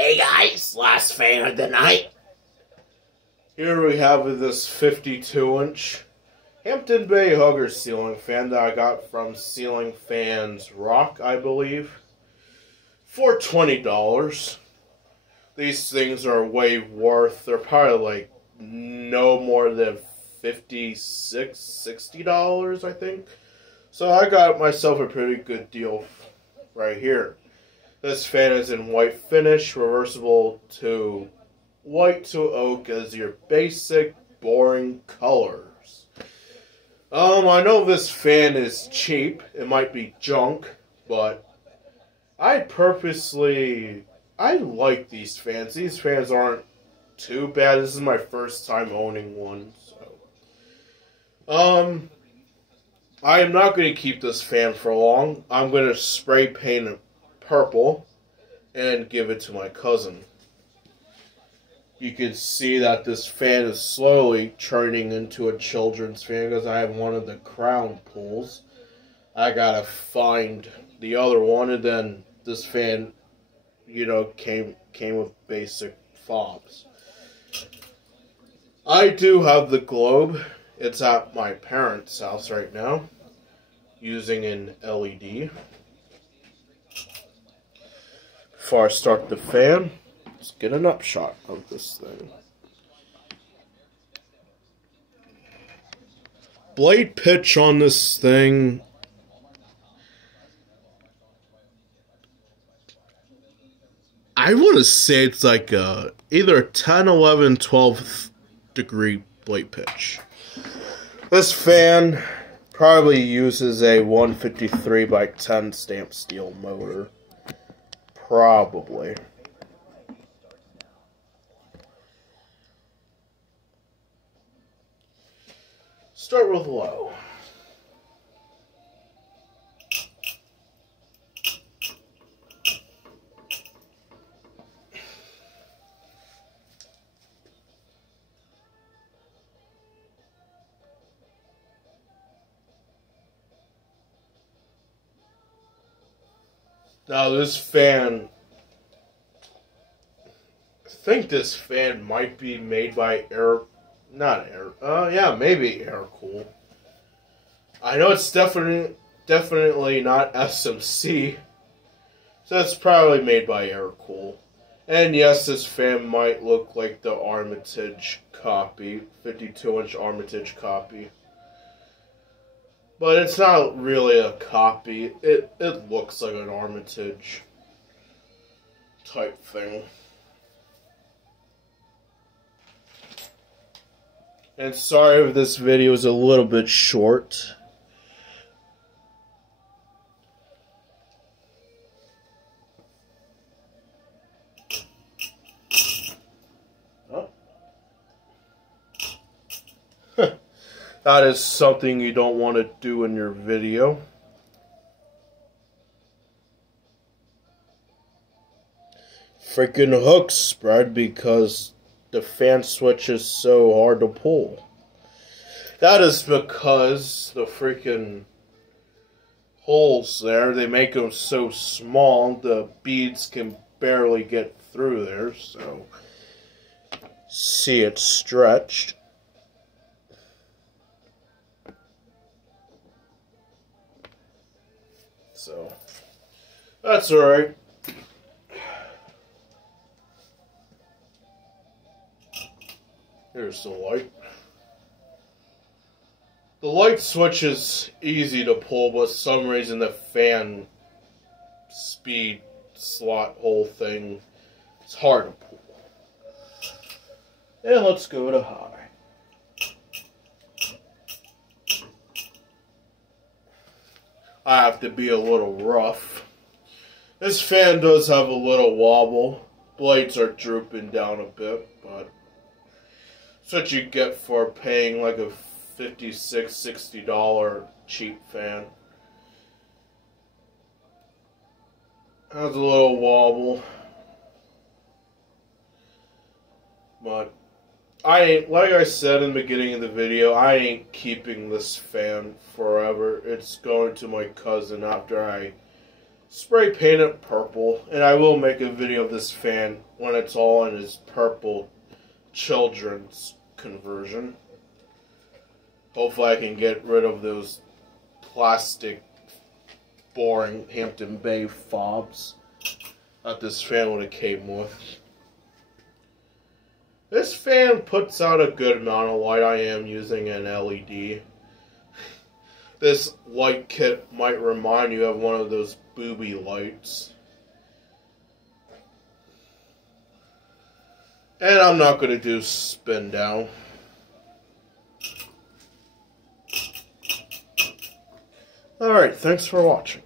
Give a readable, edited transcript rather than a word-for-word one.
Hey guys, last fan of the night. Here we have this 52-inch Hampton Bay Hugger ceiling fan that I got from Ceiling Fans Rock, I believe, for $20. These things are way worth, they're probably like no more than $56, $60, I think. So I got myself a pretty good deal right here. This fan is in white finish, reversible to white to oak as your basic, boring colors. I know this fan is cheap. It might be junk, but I like these fans. These fans aren't too bad. This is my first time owning one, so. I am not going to keep this fan for long. I'm going to spray paint it purple and give it to my cousin. You can see that this fan is slowly turning into a children's fan because I have one of the crown pulls. I gotta find the other one, and then this fan, came with basic fobs. I do have the globe. It's at my parents' house right now, using an LED. Before I start the fan, let's get an upshot of this thing. Blade pitch on this thing, I want to say it's like either 10, 11, 12 degree blade pitch. This fan probably uses a 153 by 10 stamp steel motor. Probably. Start with low. Now this fan, I think this fan might be made by maybe Air Cool. I know it's definitely not SMC, so it's probably made by Air Cool. And yes, this fan might look like the Armitage copy, 52-inch Armitage copy. But it's not really a copy. It looks like an Armitage type thing. And sorry if this video is a little bit short. Oh. That is something you don't want to do in your video. Freaking hook spread because the fan switch is so hard to pull. That is because the freaking holes there, they make them so small, the beads can barely get through there, so see it stretched. So, that's alright. Here's the light. The light switch is easy to pull, but for some reason the fan speed slot hole thing is hard to pull. And let's go to high. I have to be a little rough. This fan does have a little wobble. Blades are drooping down a bit, but that's what you get for paying like a $56, $60 cheap fan. Has a little wobble. But like I said in the beginning of the video, I ain't keeping this fan forever. It's going to my cousin after I spray paint it purple, and I will make a video of this fan when it's all in its purple children's conversion. Hopefully I can get rid of those plastic, boring Hampton Bay fobs that this fan would have came with. This fan puts out a good amount of light. I am using an LED. This light kit might remind you of one of those booby lights. And I'm not going to do spin down. Alright, thanks for watching.